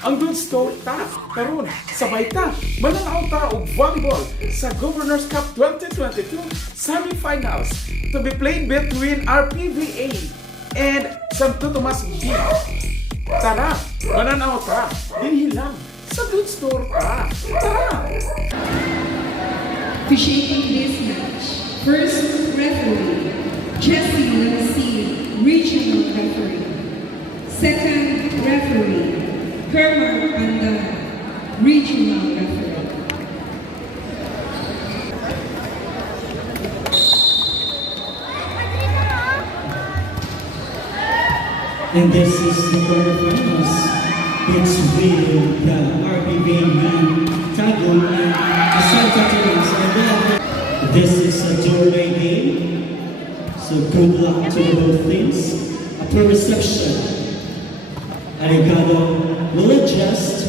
Ang good story ta, karon sabay ta, mananaw ta og volleyball sa Governors Cup 2022 semifinals to be played between RPVA and Santo Tomas G. Tara, mananaw ta, dinhi lang sa good story ta. Tara! Officiating this match, first referee, Jesse Lansing, regional referee. Second referee, Herman Pandan, regional referee. And this is the quarterfinals. It's with the RPVA man, Tagum, and the Santa Cruz. And then this is a doorway game. So good luck to both teams. After reception, Arigato will adjust.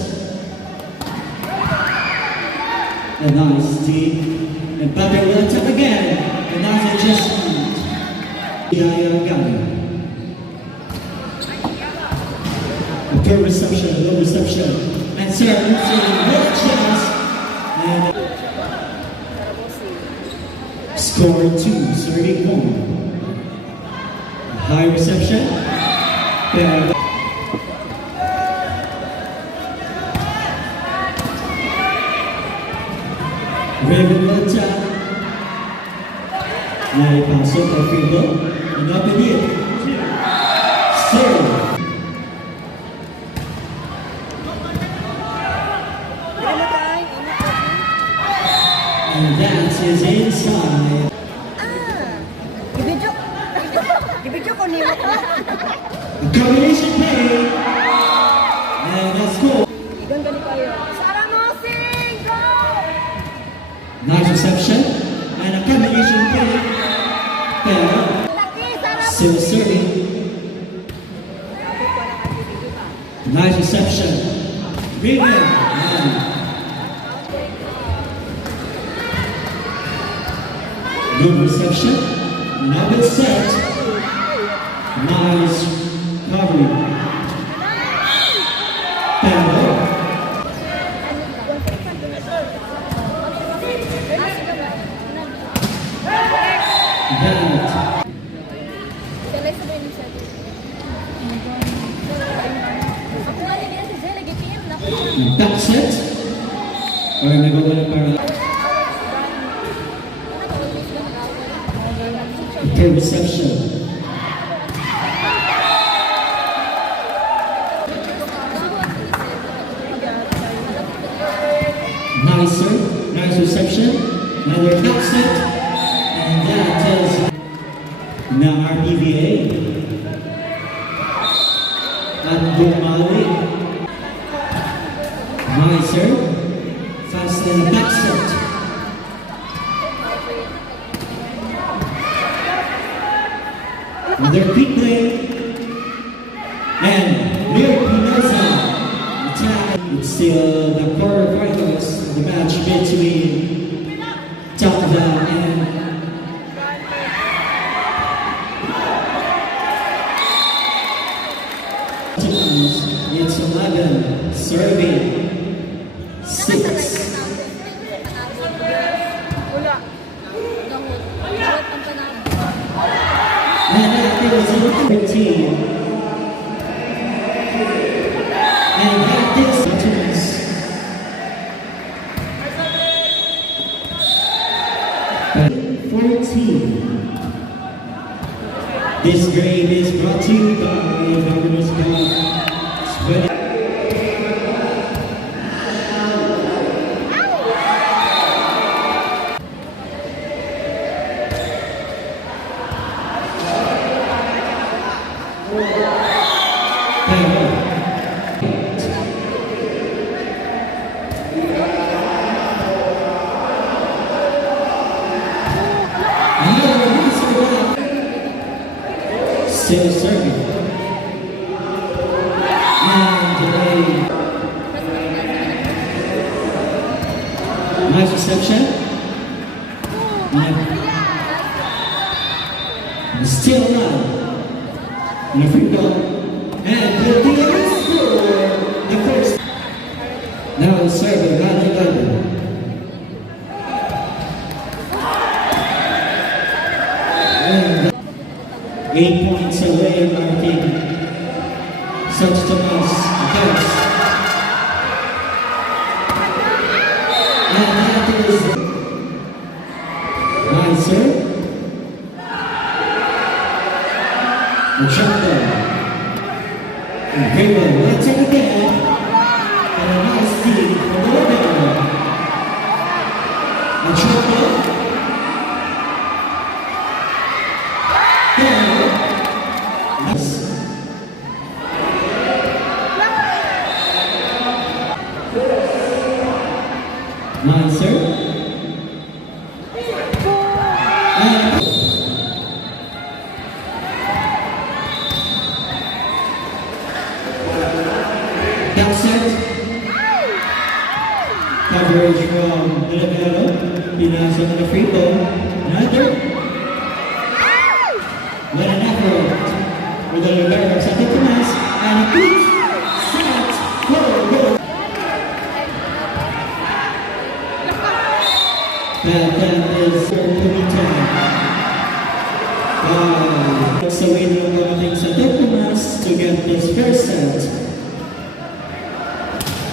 A nice team. And Bobby will attack again. A nice adjustment. Arigato. Good reception, low reception. And serving will adjust. And score 2, serving 1. High reception. Bad. Raven will attack. Naipasok ang field. Hanapin niya. Serve. And that is inside. Ibidyo ko niyo. Combination play. And that's goal. Ganda ni kayo. Sara Mosing, go! Nice reception. And a combination play. Pero, still serving. Nice reception. Raven. Good reception. Now it's set. Nice coverage. Pero. That. That's it. Or nagawa na para. Good reception. Nice reception. Another back set. And that is now RPVA. And Gumali. Nice fast and back set. Another big play. And Mir Pinoza attack. It's still the quarterfinals of the match between Takda and it's 11 serving 6. And that is 13. And that is 14. This game is brought to you by Governors Cup. Still serving. And nice reception. And still alive. And a free ball. And the score. The first. Now serving Rani Gardner. And 8 points away marking Santo Tomas against. And that is nice serve. Machado. And Grego lets it again. And a nice deep from the middle. Machado. Nice serve. And back set. Coverage from Villavero. Pinasa on the free ball. Another. What an effort with the Rivera of Santo Tomas. And a quick set. Goal. That is pretty time. So we know one thing Santo Tomas to get this first set.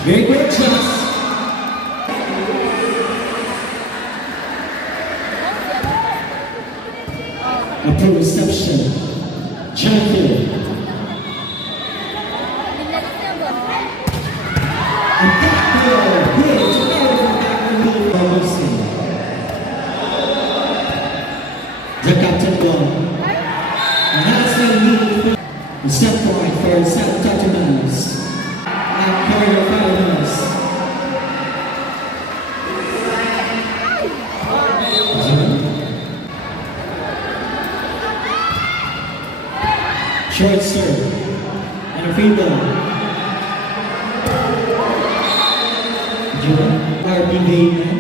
Very great shots. A pro reception. Champion. And that ball hit Robinson. The captain ball. And that's the lead. Set point for Santo Tomas. And quarterfinals. Short serve. And a free ball. RBV man.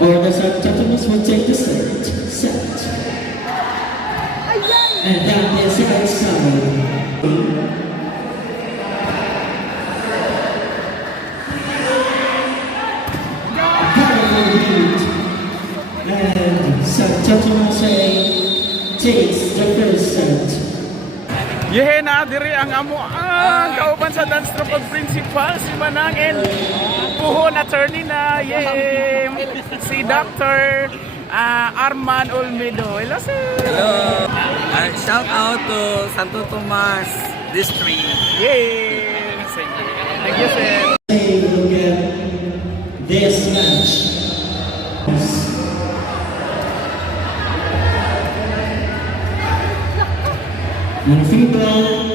Or the Santo Tomas will take the set. And that is outside. Powerful lead. And Santo Tomas takes the first set. Yehe na diri ang amo ang kauban sa dance troupe principal si Manangin. Puhon attorney na yehe si Dr. Arman Olmedo. Hello sir. Hello. Shout out to Santo Tomas District. Yay! Sige. Thank you sir. Take a look at this match. And a free ball.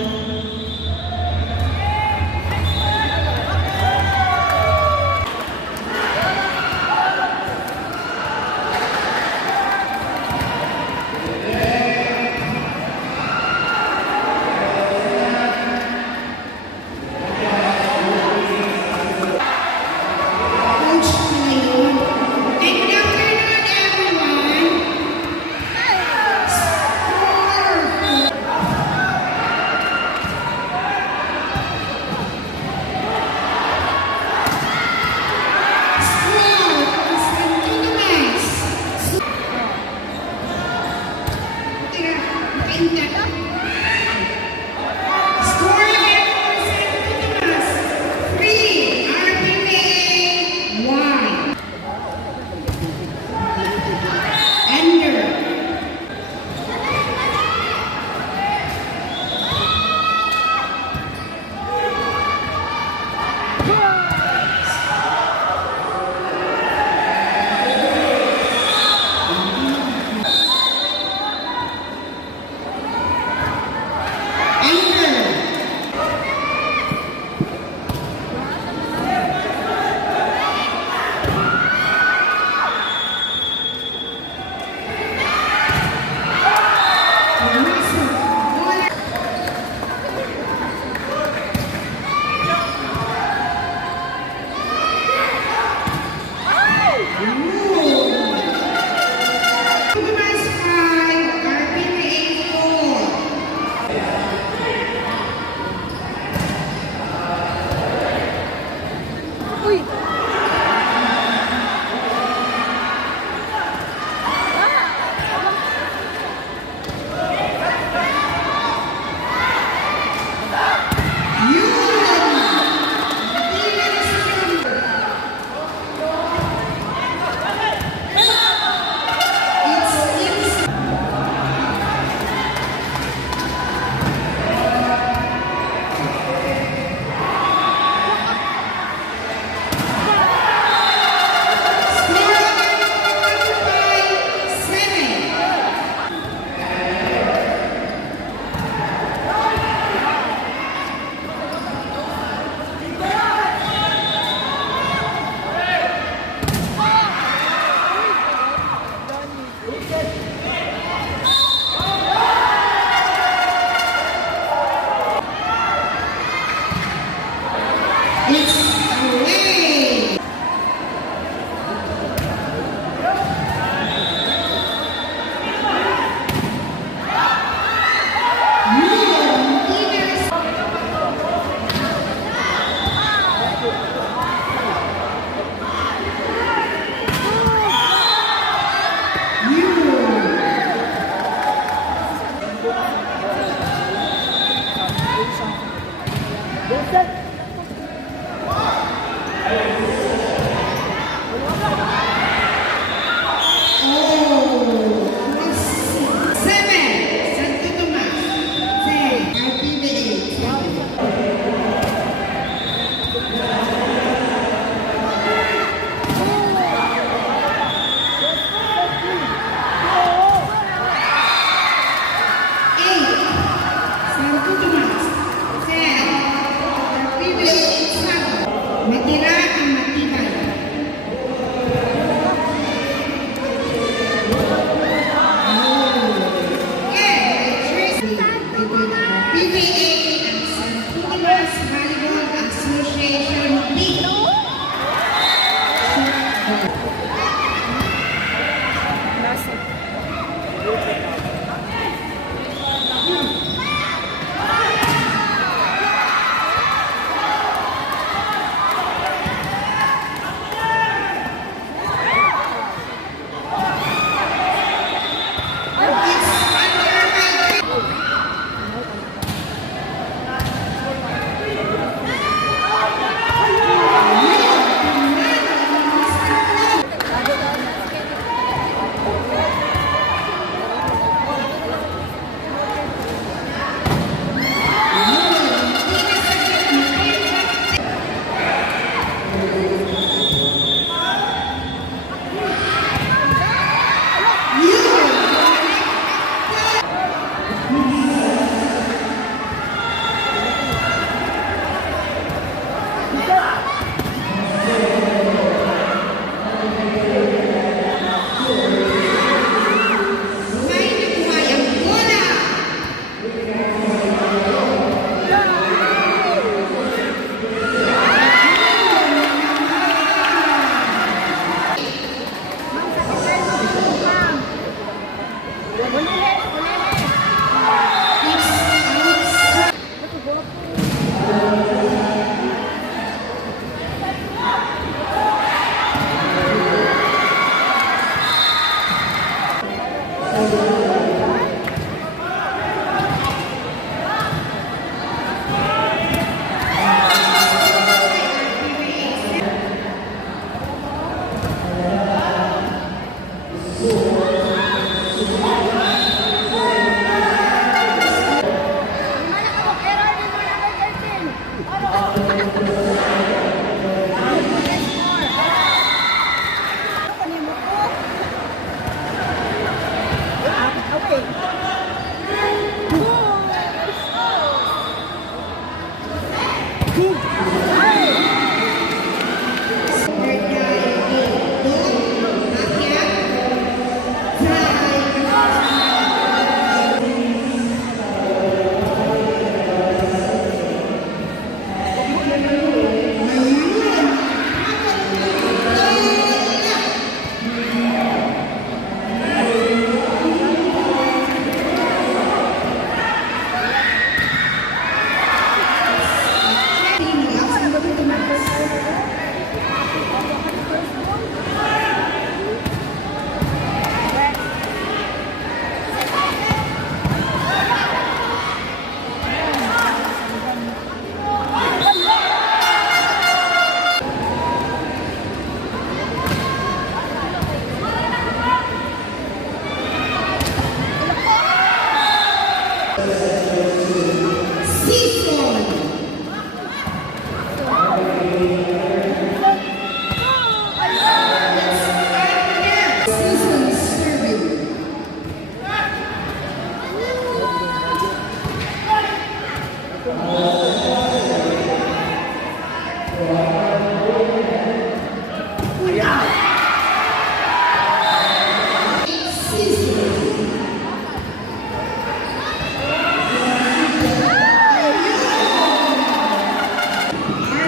It's away. Matira ang matibay. PBA and San Tomas Volleyball Association League.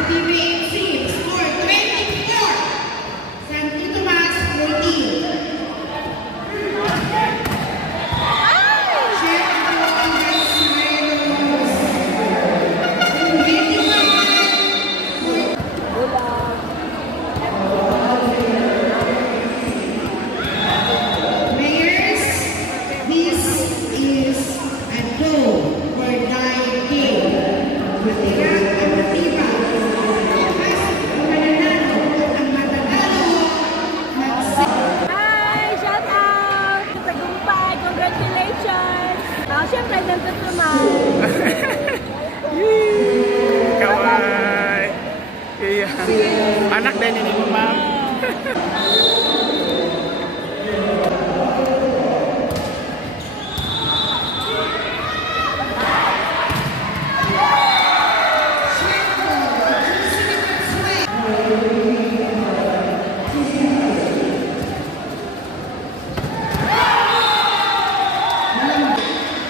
RBBA Iya. Anak din ini mo, ma'am.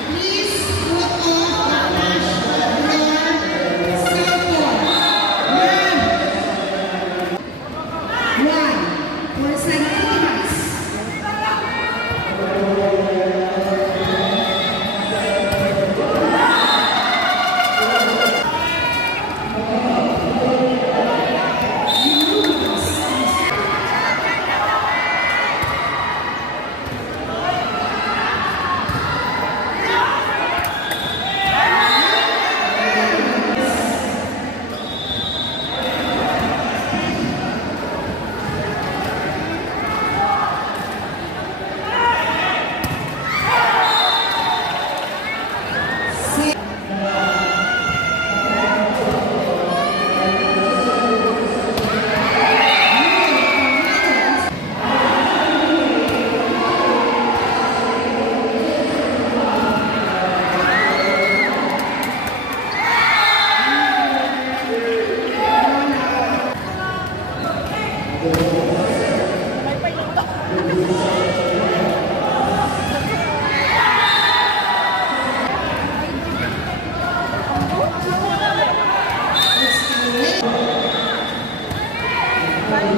Please put off the flash your cell phone. One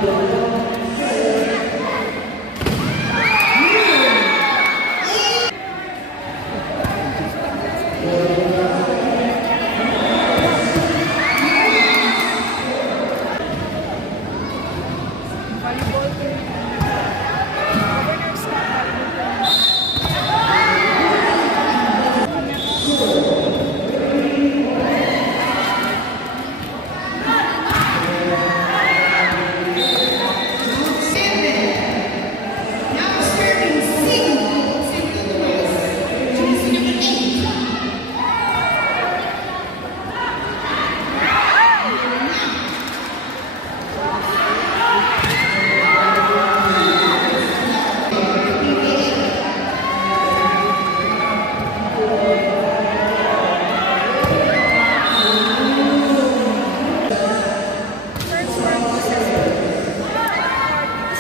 for Santimas. Now serving single Santo Tomas. Jersey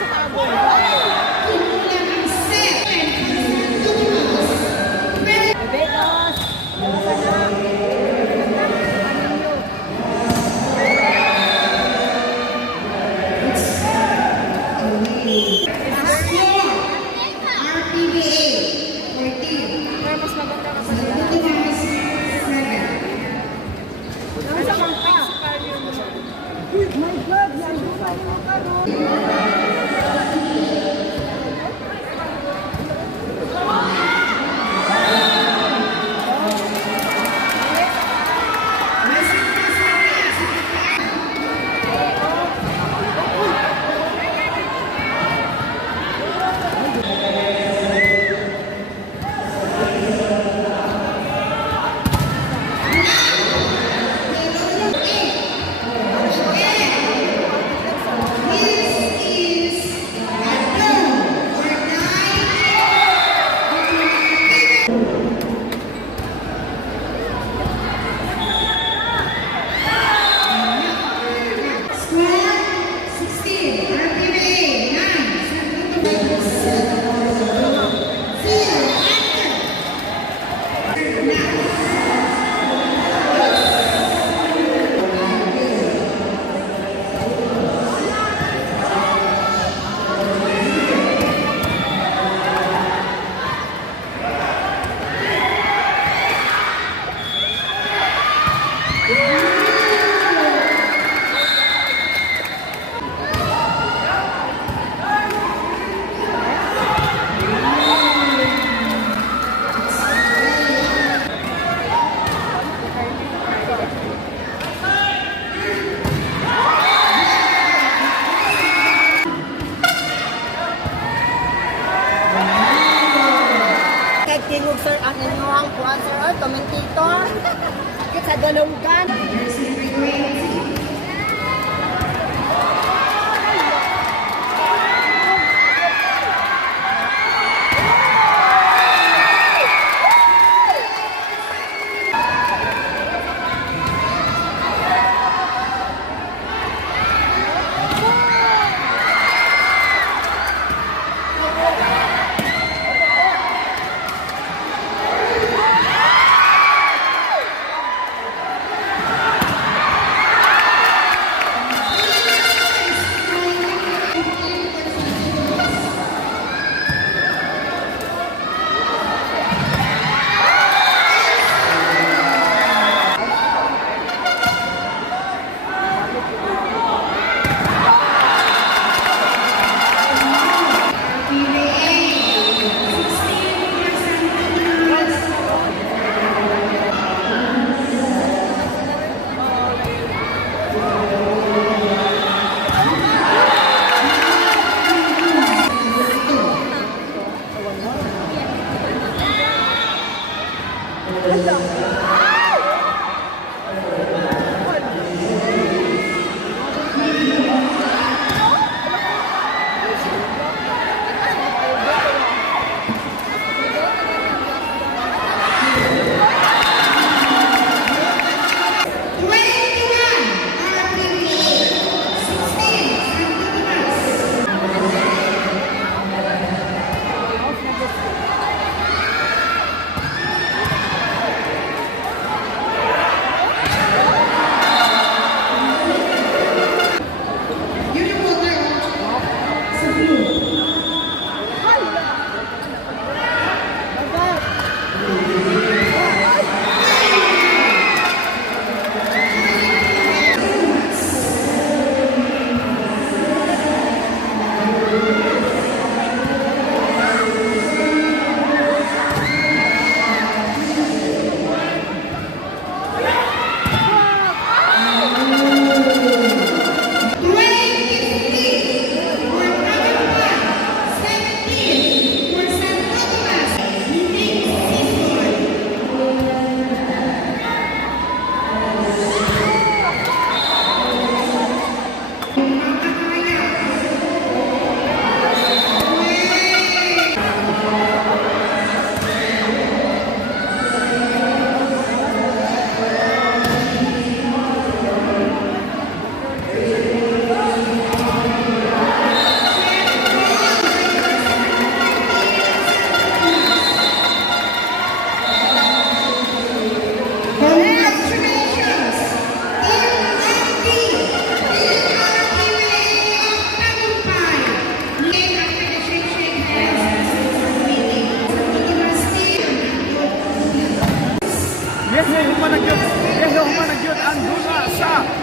number 8. Kulang ang set and Santo Tomas. Very Bebelos! score. RPBA 14. Pero mas maganda ka pa. Santo Tomas 7. Nasa ka? My God! Yan doon pa rin ka doon. This is a do or die. Score 16. RPBA 9. Santo Tomas 0. Kay tingog sir ang inyong kuan sir or commentator. Kita dalunggan. Jersey number 20.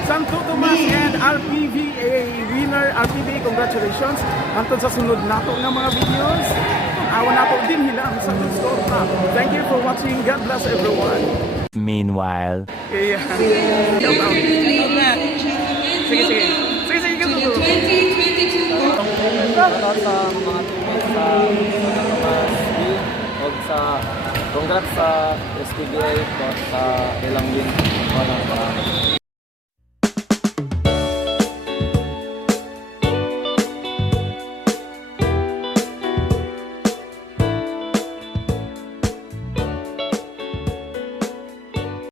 Santo Tomas and RPVA winner. RPVA, congratulations. Hantod sa sunod nato ng mga videos. Awan nato din hilang sa score na. Thank you for watching. God bless everyone. Meanwhile. Yeah. Shout out. Sige, sige. Sige, sige, sige. Shoutout sa mga teammates sa Thomas Bill o sa congrats sa SPBA o sa ilang win.